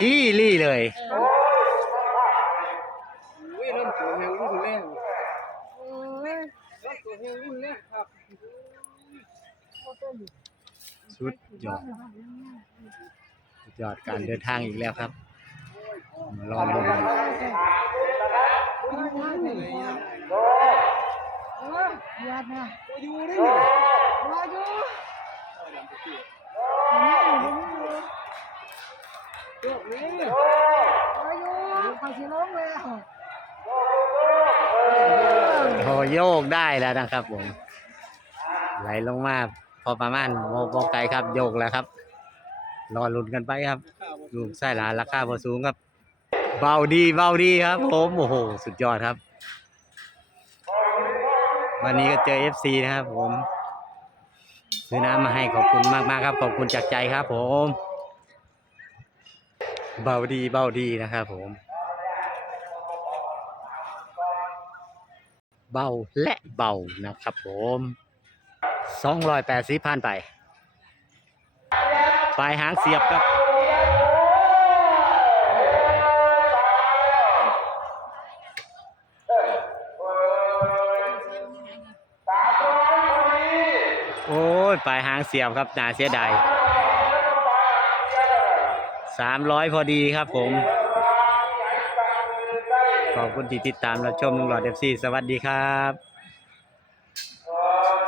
ขี้รี่เลย อุ้ยเริ่มตัวเฮลรุ่นแรกเริ่มตัวเฮลรุ่นแรกครับสุดยอดสุดยอดการเดินทางอีกแล้วครับมารอดูกันยอดนะตัวยูได้รออยู่ ตัวนี้รออยู่ขอสิลงเลยโอ้โยกได้แล้วนะครับผม ไหลลงมาพอประมาณโมโมไกลครับ โยกแล้วครับ รอลุ้นกันไปครับลูกไส้หลานราคาพอสูงครับ เบาดีเบาดีครับผมโอ้โห สุดยอดครับ วันนี้ก็เจอ FC นะครับผม ซื้อน้ำมาให้ขอบคุณมากมากๆครับ ขอบคุณจากใจครับผม เบาดีเบาดีนะครับผม เบาและเบานะครับผมสองร้อยแปดสิบพันไป ปลายหางเสียบครับโอ้ยปลายหางเสียบครับน่าเสียดาย สามร้อยพอดีครับผม ขอบคุณที่ติดตามรับชมลุงหลอดเอฟซีสวัสดีครับ